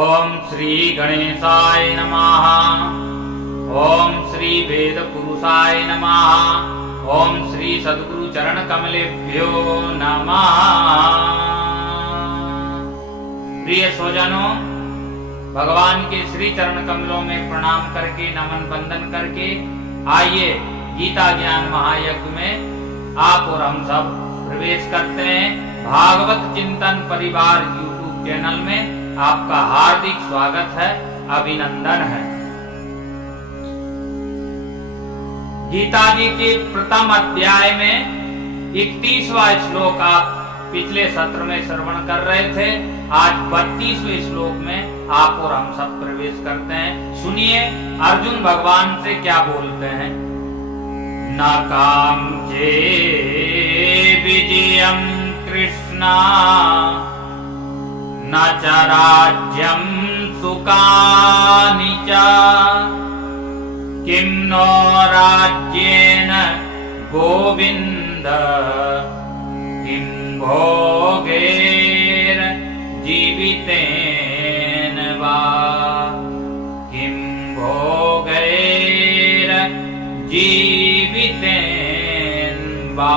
ओम श्री गणेशाय नमः। ओम श्री वेद पुरुषाय नमः। ओम श्री सद्गुरु चरण कमलेभ्यो नमः। प्रिय स्वजनों, भगवान के श्री चरण कमलों में प्रणाम करके, नमन बंदन करके आइए गीता ज्ञान महायज्ञ में आप और हम सब प्रवेश करते हैं। भागवत चिंतन परिवार यूट्यूब चैनल में आपका हार्दिक स्वागत है, अभिनंदन है। गीता जी के प्रथम अध्याय में 31वां श्लोक आप पिछले सत्र में श्रवण कर रहे थे। आज 32वें श्लोक में आप और हम सब प्रवेश करते हैं। सुनिए अर्जुन भगवान से क्या बोलते हैं। न कांक्षे विजयं कृष्णा न च राज्यं सुखानि च किं नो राज्येन गोविन्द किं भोगैर् जीवितेन वा किं भोगैर् जीवितेन वा।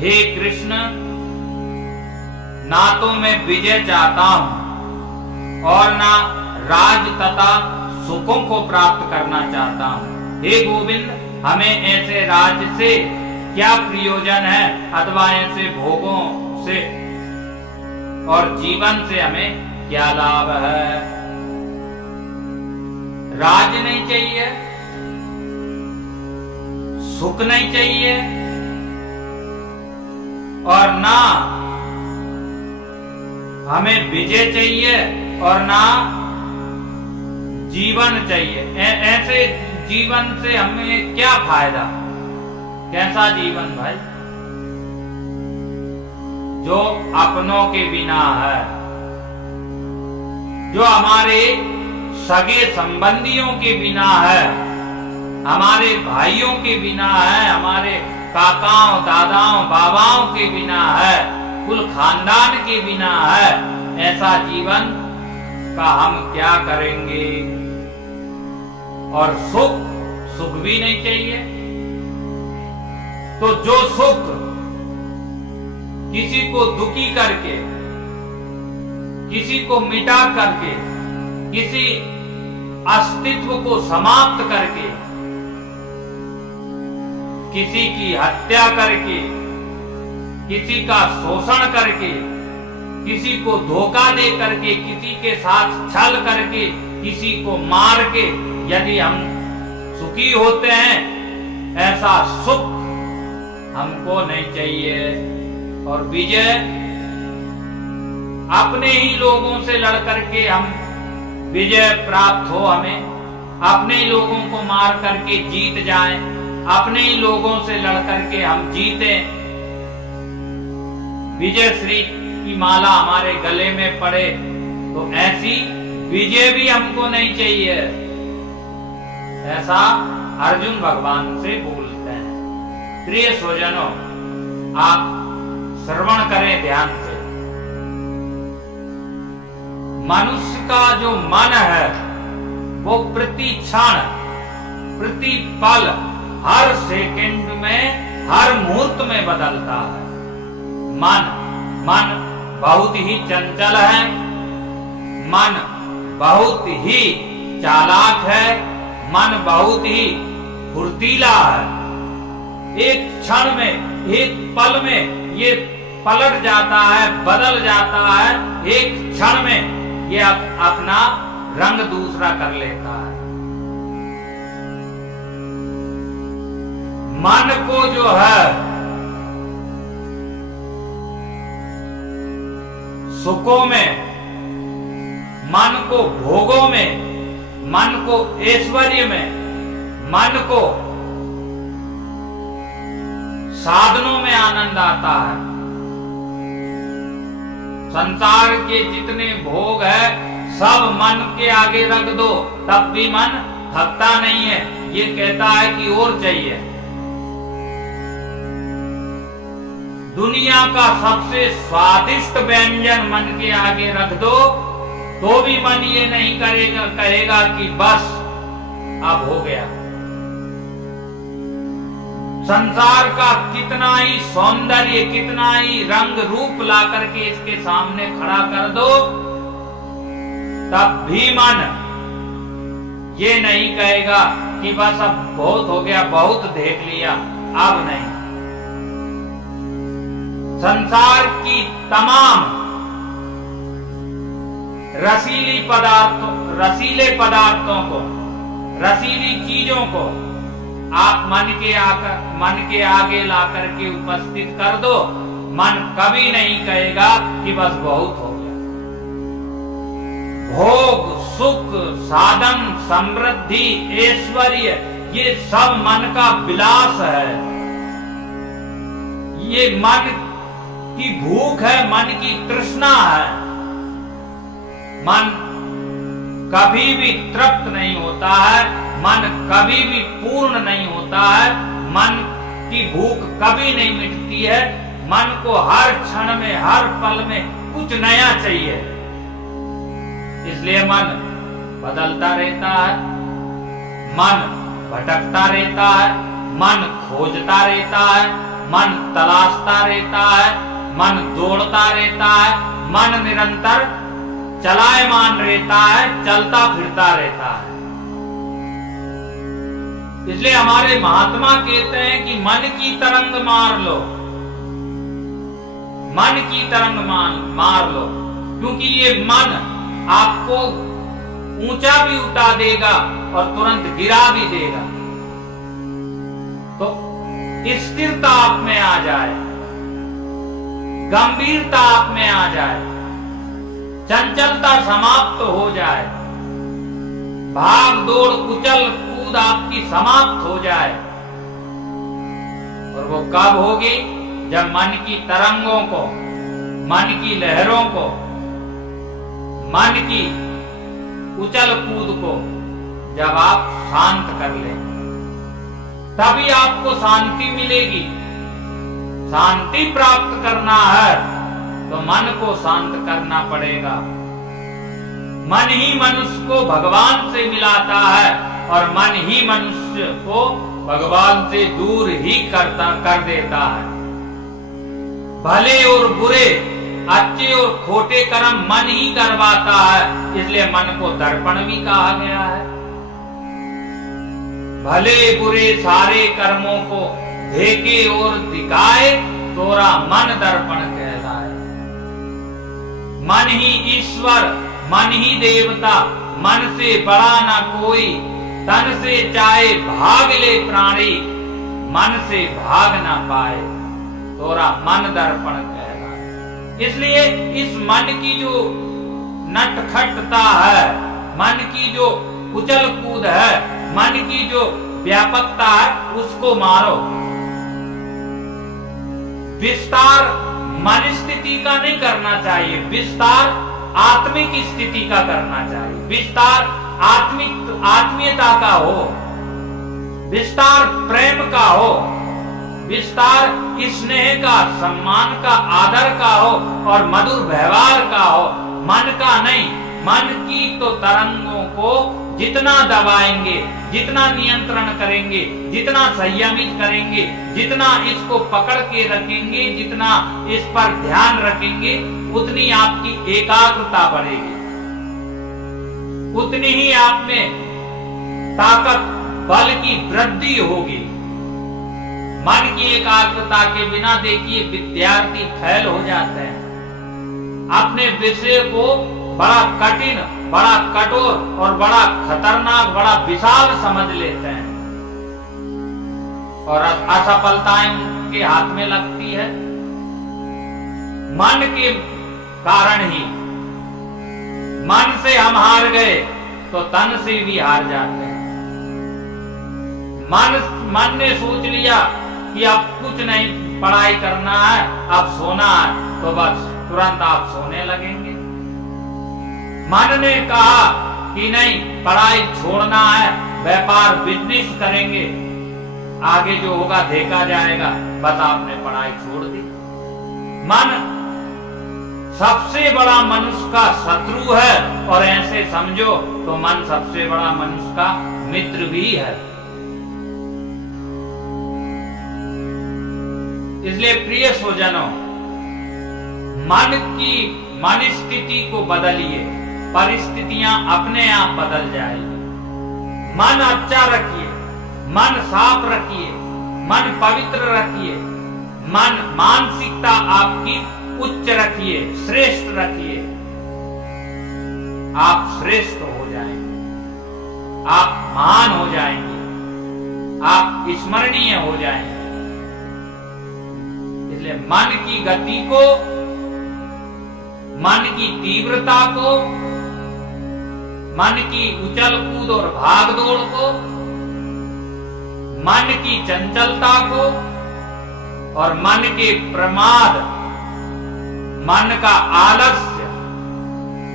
हे कृष्ण, ना तो मैं विजय चाहता हूं और ना राज तथा सुखों को प्राप्त करना चाहता हूं। हे गोविंद, हमें ऐसे राज से क्या प्रयोजन है अथवा ऐसे भोगों से और जीवन से हमें क्या लाभ है। राज नहीं चाहिए, सुख नहीं चाहिए और ना हमें विजय चाहिए और ना जीवन चाहिए। ऐसे जीवन से हमें क्या फायदा। कैसा जीवन भाई? जो अपनों के बिना है, जो हमारे सगे संबंधियों के बिना है, हमारे भाइयों के बिना है, हमारे काकाओं दादाओं बाबाओं के बिना है, कुल खानदान के बिना है। ऐसा जीवन का हम क्या करेंगे। और सुख भी नहीं चाहिए। तो जो सुख किसी को दुखी करके, किसी को मिटा करके, किसी अस्तित्व को समाप्त करके, किसी की हत्या करके, किसी का शोषण करके, किसी को धोखा दे करके, किसी के साथ छल करके, किसी को मार के यदि हम सुखी होते हैं, ऐसा सुख हमको नहीं चाहिए। और विजय अपने ही लोगों से लड़ करके हम विजय प्राप्त हो, हमें अपने ही लोगों को मार करके जीत जाएं, अपने ही लोगों से लड़ करके हम जीते, विजय श्री की माला हमारे गले में पड़े, तो ऐसी विजय भी हमको नहीं चाहिए। ऐसा अर्जुन भगवान से बोलते हैं। प्रिय स्वजनों, आप श्रवण करें ध्यान से। मनुष्य का जो मन है वो प्रति क्षण, प्रति पल, हर सेकंड में, हर मुहूर्त में बदलता है। मन बहुत ही चंचल है, मन बहुत ही चालाक है, मन बहुत ही फुर्तीला है। एक क्षण में, एक पल में ये पलट जाता है, बदल जाता है। एक क्षण में ये अपना रंग दूसरा कर लेता है। मन को जो है सुखों में, मन को भोगों में, मन को ऐश्वर्य में, मन को साधनों में आनंद आता है। संसार के जितने भोग है सब मन के आगे रख दो, तब भी मन थकता नहीं है। ये कहता है कि और चाहिए। दुनिया का सबसे स्वादिष्ट व्यंजन मन के आगे रख दो तो भी मन ये नहीं कहेगा कि बस अब हो गया। संसार का कितना ही सौंदर्य, कितना ही रंग रूप ला करके इसके सामने खड़ा कर दो, तब भी मन ये नहीं कहेगा कि बस अब बहुत हो गया, बहुत देख लिया, अब नहीं। संसार की तमाम रसीले पदार्थों को, रसीली चीजों को आप मन के आगे ला करके उपस्थित कर दो, मन कभी नहीं कहेगा कि बस बहुत हो गया। भोग, सुख, साधन, समृद्धि, ऐश्वर्य, ये सब मन का विलास है। ये मन की भूख है, मन की तृष्णा है। मन कभी भी तृप्त नहीं होता है, मन कभी भी पूर्ण नहीं होता है, मन की भूख कभी नहीं मिटती है। मन को हर क्षण में, हर पल में कुछ नया चाहिए, इसलिए मन बदलता रहता है, मन भटकता रहता है, मन खोजता रहता है, मन तलाशता रहता है, मन दौड़ता रहता है, मन निरंतर चलायमान रहता है, चलता फिरता रहता है। इसलिए हमारे महात्मा कहते हैं कि मन की तरंग मार लो, मन की तरंग मार लो, क्योंकि ये मन आपको ऊंचा भी उठा देगा और तुरंत गिरा भी देगा। तो स्थिरता आप में आ जाए, गंभीरता आप में आ जाए, चंचलता समाप्त हो जाए, भाग दौड़ कुचल कूद आपकी समाप्त हो जाए। और वो कब होगी? जब मन की तरंगों को, मन की लहरों को, मन की उछल कूद को जब आप शांत कर लें, तभी आपको शांति मिलेगी। शांति प्राप्त करना है तो मन को शांत करना पड़ेगा। मन ही मनुष्य को भगवान से मिलाता है और मन ही मनुष्य को भगवान से दूर ही कर देता है। भले और बुरे, अच्छे और खोटे कर्म मन ही करवाता है, इसलिए मन को दर्पण भी कहा गया है। भले बुरे सारे कर्मों को देखे और दिखाए, तोरा मन दर्पण कहलाए। मन ही ईश्वर, मन ही देवता, मन से बड़ा ना कोई, तन से चाहे भाग ले प्राणी, मन से भाग ना पाए, तोरा मन दर्पण कहलाए। इसलिए इस मन की जो नटखटता है, मन की जो उछल कूद है, मन की जो व्यापकता है, उसको मारो। विस्तार मन स्थिति का नहीं करना चाहिए, विस्तार आत्मिक स्थिति का करना चाहिए। विस्तार आत्मीयता का हो, विस्तार प्रेम का हो, विस्तार स्नेह का, सम्मान का, आदर का हो और मधुर व्यवहार का हो, मन का नहीं। मन की तो तरंगों को जितना दबाएंगे, जितना नियंत्रण करेंगे, जितना संयमित करेंगे, जितना इसको पकड़ के रखेंगे, जितना इस पर ध्यान रखेंगे, उतनी आपकी एकाग्रता बढ़ेगी, उतनी ही आप में ताकत, बल की वृद्धि होगी। मन की एकाग्रता के बिना देखिए विद्यार्थी फैल हो जाते हैं, अपने विषय को बड़ा कठिन, बड़ा कठोर और बड़ा खतरनाक, बड़ा विशाल समझ लेते हैं और असफलताएं उनके हाथ में लगती है। मन के कारण ही, मन से हम हार गए तो तन से भी हार जाते हैं। मन ने सोच लिया कि अब कुछ नहीं पढ़ाई करना है, अब सोना है, तो बस तुरंत आप सोने लगेंगे। मन ने कहा कि नहीं पढ़ाई छोड़ना है, व्यापार बिजनेस करेंगे, आगे जो होगा देखा जाएगा, बस आपने पढ़ाई छोड़ दी। मन सबसे बड़ा मनुष्य का शत्रु है, और ऐसे समझो तो मन सबसे बड़ा मनुष्य का मित्र भी है। इसलिए प्रिय स्वजनों, मन स्थिति को बदलिए, परिस्थितियां अपने आप बदल जाएगी। मन अच्छा रखिए, मन साफ रखिए, मन पवित्र रखिए, मन मानसिकता आपकी उच्च रखिए, श्रेष्ठ रखिए। आप श्रेष्ठ हो जाएंगे, आप महान हो जाएंगे, आप स्मरणीय हो जाएंगे। इसलिए मन की गति को, मन की तीव्रता को, मन की उछल कूद और भागदौड़ को, मन की चंचलता को और मन के प्रमाद, मन का आलस्य,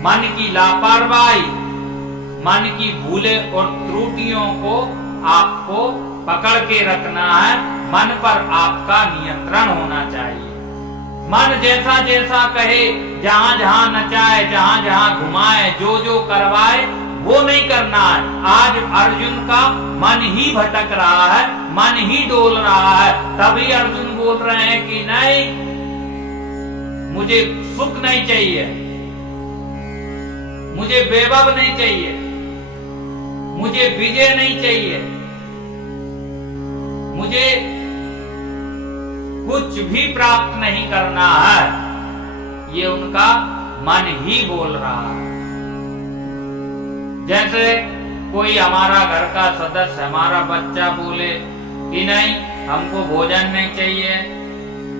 मन की लापरवाही, मन की भूलें और त्रुटियों को आपको पकड़ के रखना है। मन पर आपका नियंत्रण होना चाहिए। मन जैसा जैसा कहे, जहां जहां नचाए, जहां जहां घुमाए, जो जो करवाए, वो नहीं करना है। आज अर्जुन का मन ही भटक रहा है, मन ही डोल रहा है। तभी अर्जुन बोल रहे हैं कि नहीं, मुझे सुख नहीं चाहिए, मुझे वैभव नहीं चाहिए, मुझे विजय नहीं चाहिए, मुझे कुछ भी प्राप्त नहीं करना है। ये उनका मन ही बोल रहा है। जैसे कोई हमारा घर का सदस्य, हमारा बच्चा बोले कि नहीं, हमको भोजन नहीं चाहिए।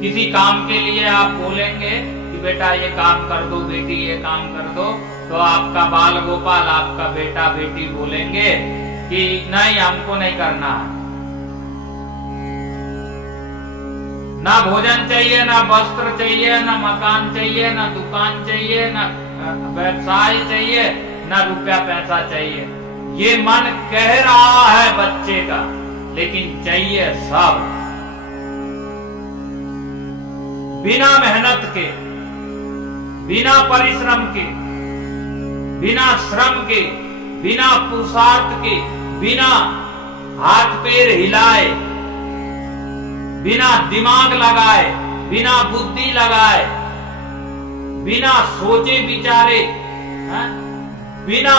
किसी काम के लिए आप बोलेंगे कि बेटा ये काम कर दो, बेटी ये काम कर दो, तो आपका बाल गोपाल, आपका बेटा बेटी बोलेंगे कि नहीं, हमको नहीं करना है। ना भोजन चाहिए, ना वस्त्र चाहिए, ना मकान चाहिए, ना दुकान चाहिए, ना व्यवसाय चाहिए, ना रुपया पैसा चाहिए। ये मन कह रहा है बच्चे का, लेकिन चाहिए सब। बिना मेहनत के, बिना परिश्रम के, बिना श्रम के, बिना पुरुषार्थ के, बिना हाथ पैर हिलाए, बिना दिमाग लगाए, बिना बुद्धि लगाए, बिना सोचे विचारे, बिना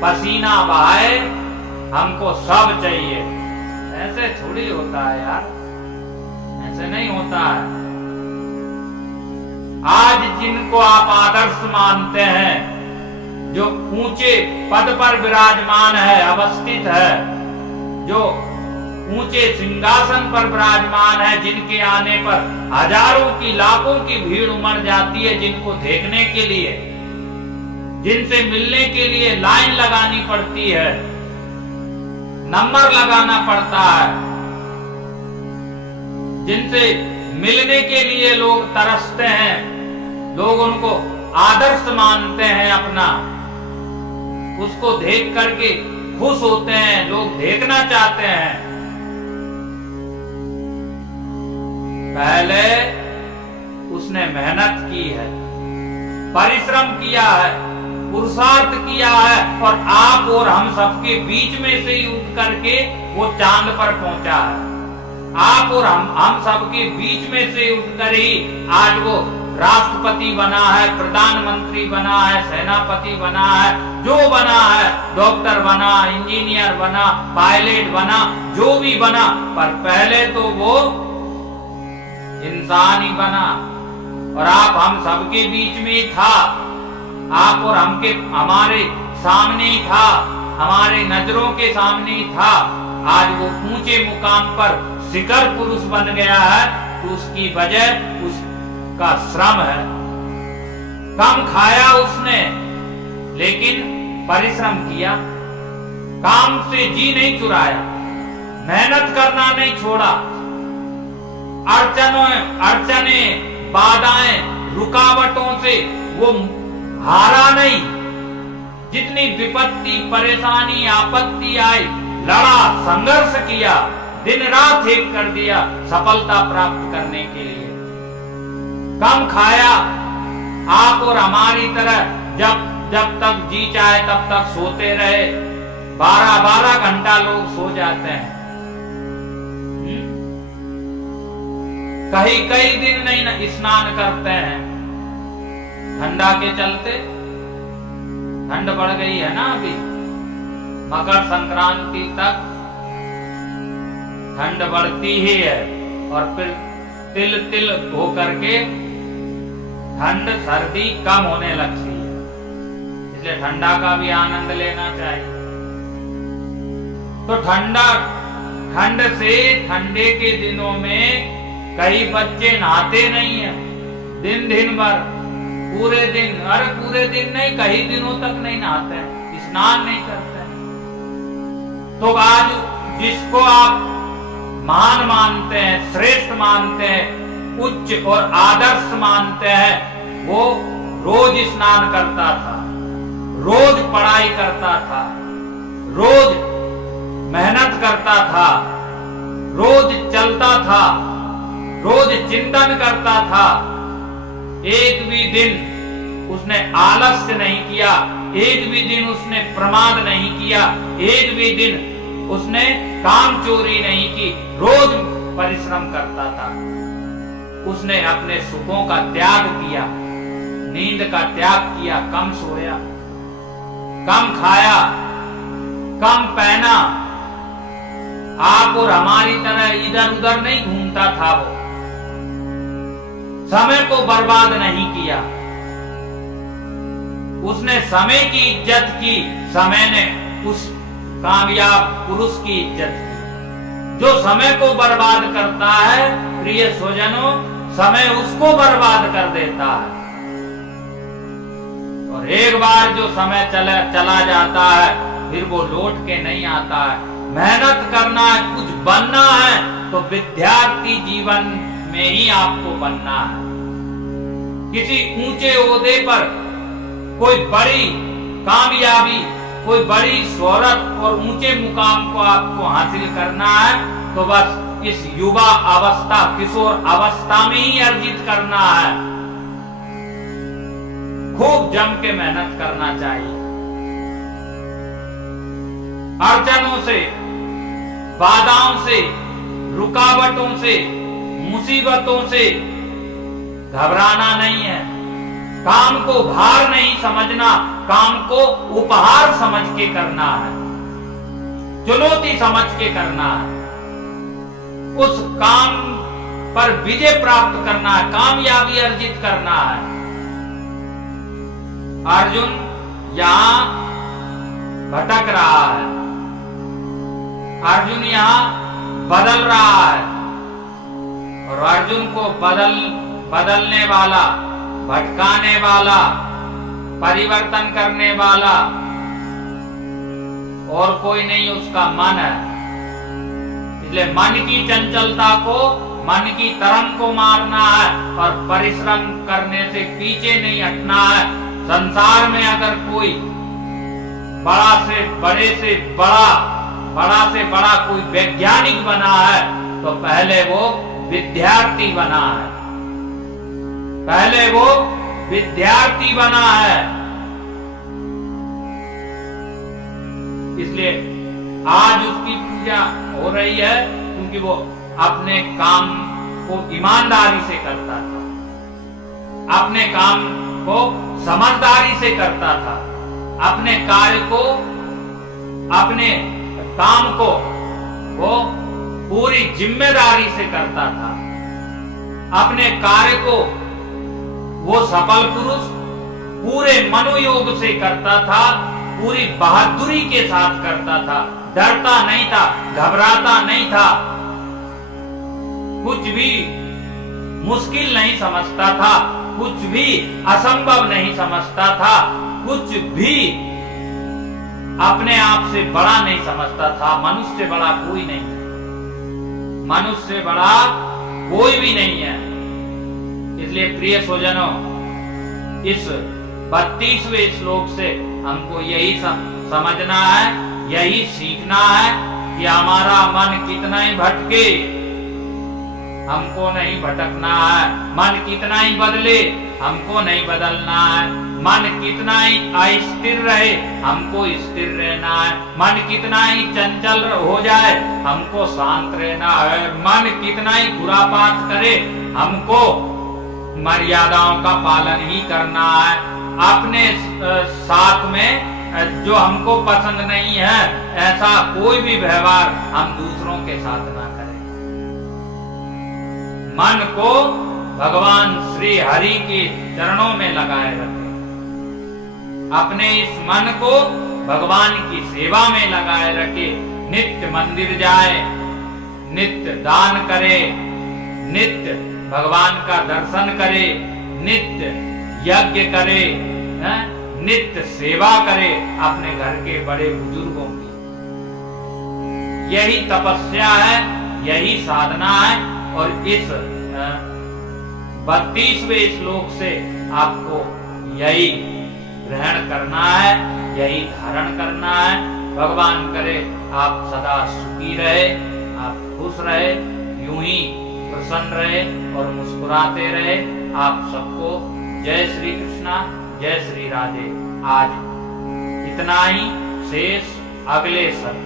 पसीना बहाए हमको सब चाहिए। ऐसे थोड़ी होता है यार, ऐसे नहीं होता है। आज जिनको आप आदर्श मानते हैं, जो ऊंचे पद पर विराजमान है, अवस्थित है, जो ऊंचे सिंहासन पर विराजमान है, जिनके आने पर हजारों की लाखों की भीड़ उमड़ जाती है, जिनको देखने के लिए, जिनसे मिलने के लिए लाइन लगानी पड़ती है, नंबर लगाना पड़ता है, जिनसे मिलने के लिए लोग तरसते हैं, लोग उनको आदर्श मानते हैं अपना, उसको देख करके खुश होते हैं, लोग देखना चाहते हैं। पहले उसने मेहनत की है, परिश्रम किया है, पुरुषार्थ किया है, और आप और हम सबके बीच में से ही उठ करके वो चांद पर पहुंचा है। आप और हम सबके बीच में से उठकर ही आज वो राष्ट्रपति बना है, प्रधानमंत्री बना है, सेनापति बना है, जो बना है, डॉक्टर बना, इंजीनियर बना, पायलट बना, जो भी बना, पर पहले तो वो इंसान ही बना। और आप हम सबके बीच में था, आप और हमारे सामने ही था, हमारे नजरों के सामने ही था। आज वो ऊंचे मुकाम पर शिखर पुरुष बन गया है, तो उसकी वजह उसका श्रम है। कम खाया उसने, लेकिन परिश्रम किया, काम से जी नहीं चुराया, मेहनत करना नहीं छोड़ा, अड़चने, बाधाएं, रुकावटों से वो हारा नहीं। जितनी विपत्ति, परेशानी, आपत्ति आई, लड़ा, संघर्ष किया, दिन रात एक कर दिया सफलता प्राप्त करने के लिए। कम खाया, आप और हमारी तरह जब तक जी चाहे तब तक सोते रहे। 12-12 घंटा लोग सो जाते हैं। कई दिन नहीं स्नान करते हैं ठंडा के चलते। ठंड बढ़ गई है ना अभी, मकर संक्रांति तक ठंड बढ़ती ही है और फिर तिल तिल हो करके ठंड सर्दी कम होने लगती है। इसलिए ठंडा का भी आनंद लेना चाहिए। तो ठंड से ठंडे के दिनों में कई बच्चे नहाते नहीं है दिन भर, पूरे दिन, अरे पूरे दिन नहीं, कई दिनों तक नहीं नहाते हैं, स्नान नहीं करते हैं। तो आज जिसको आप महान मानते हैं, श्रेष्ठ मानते हैं, उच्च और आदर्श मानते हैं, वो रोज स्नान करता था, रोज पढ़ाई करता था, रोज मेहनत करता था, रोज चलता था, रोज चिंतन करता था। एक भी दिन उसने आलस्य नहीं किया, एक भी दिन उसने प्रमाद नहीं किया, एक भी दिन उसने काम चोरी नहीं की, रोज परिश्रम करता था। उसने अपने सुखों का त्याग किया, नींद का त्याग किया, कम सोया, कम खाया, कम पहना। आप और हमारी तरह इधर उधर नहीं घूमता था वो, समय को बर्बाद नहीं किया। उसने समय की इज्जत की, समय ने उस कामयाब पुरुष की इज्जत की। जो समय को बर्बाद करता है, प्रिय स्वजनों, समय उसको बर्बाद कर देता है। और एक बार जो समय चला जाता है, फिर वो लौट के नहीं आता है। मेहनत करना है, कुछ बनना है, तो विद्यार्थी जीवन में ही आपको बनना है। किसी ऊंचे ओहदे पर कोई बड़ी कामयाबी, कोई बड़ी शोहरत और ऊंचे मुकाम को आपको हासिल करना है, तो बस इस युवा अवस्था, किशोर अवस्था में ही अर्जित करना है। खूब जम के मेहनत करना चाहिए। अड़चनों से, बाधाओं से, रुकावटों से, मुसीबतों से घबराना नहीं है। काम को भार नहीं समझना, काम को उपहार समझ के करना है, चुनौती समझ के करना है। उस काम पर विजय प्राप्त करना है, कामयाबी अर्जित करना है। अर्जुन यहां भटक रहा है, अर्जुन यहां बदल रहा है, और अर्जुन को बदलने वाला, भटकाने वाला, परिवर्तन करने वाला और कोई नहीं, उसका मन है। इसलिए मन की चंचलता को, मन की तरंग को मारना है और परिश्रम करने से पीछे नहीं हटना है। संसार में अगर कोई बड़ा से बड़ा कोई वैज्ञानिक बना है, तो पहले वो विद्यार्थी बना है, पहले वो विद्यार्थी बना है। इसलिए आज उसकी पूजा हो रही है, क्योंकि वो अपने काम को ईमानदारी से करता था, अपने काम को समझदारी से करता था, अपने कार्य को, अपने काम को वो पूरी जिम्मेदारी से करता था, अपने कार्य को वो सफल पुरुष पूरे मनोयोग से करता था, पूरी बहादुरी के साथ करता था, डरता नहीं था, घबराता नहीं था, कुछ भी मुश्किल नहीं समझता था, कुछ भी असंभव नहीं समझता था, कुछ भी अपने आप से बड़ा नहीं समझता था। मनुष्य से बड़ा कोई नहीं, मनुष्य से बड़ा कोई भी नहीं है। इसलिए प्रिय स्वजनों, इस 32वें श्लोक से हमको यही समझना है, यही सीखना है कि हमारा मन कितना ही भटके, हमको नहीं भटकना है। मन कितना ही बदले, हमको नहीं बदलना है। मन कितना ही अस्थिर रहे, हमको स्थिर रहना है। मन कितना ही चंचल हो जाए, हमको शांत रहना है। मन कितना ही खुरापात करे, हमको मर्यादाओं का पालन ही करना है। अपने साथ में जो हमको पसंद नहीं है, ऐसा कोई भी व्यवहार हम दूसरों के साथ ना करें। मन को भगवान श्री हरि के चरणों में लगाए रखें। अपने इस मन को भगवान की सेवा में लगाए रखे। नित्य मंदिर जाए, नित्य दान करे, नित्य भगवान का दर्शन करे, नित्य यज्ञ करे, नित्य सेवा करे अपने घर के बड़े बुजुर्गों की। यही तपस्या है, यही साधना है। और इस 32वें श्लोक से आपको यही ग्रहण करना है, यही धारण करना है। भगवान करे आप सदा सुखी रहे, आप खुश रहे, यूं ही प्रसन्न रहे और मुस्कुराते रहे। आप सबको जय श्री कृष्णा, जय श्री राधे। आज इतना ही, शेष अगले सत्र